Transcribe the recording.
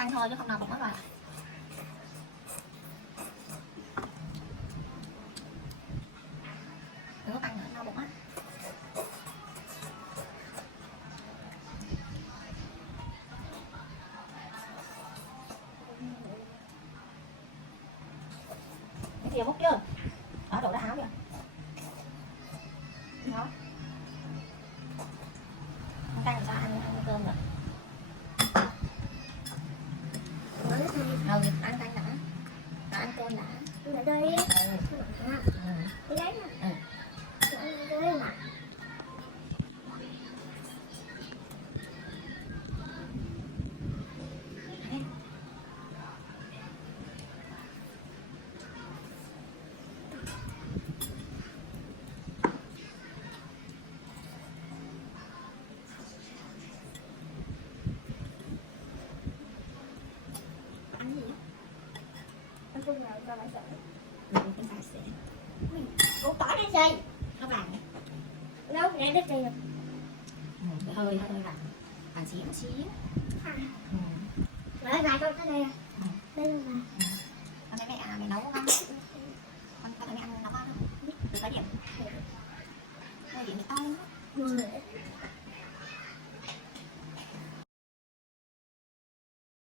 xăng thôi chứ không no bụng lắm rồi. Đừng có ăn nữa, no bụng á. Cái gì múc chưa? Ở đồ đó áo kìa. Đó. Ăn canh làm sao ăn cơm rồi. Ăn canh đã. Ăn cơm đã. Để đây. Cái đấy nè. Cái đấy nè. Ăn gì? Ăn cơm nào cho bạn sợ. Mình phải sẽ. Củ tỏi hay gì? Nó vàng đấy. Đâu để đất đây. Hơi vàng xíu. Để vài con cái này. Đây là Con thấy mẹ nấu ngon. Con thấy mẹ ăn nấu ngon không? Từ cái điểm. Cái điểm to lên.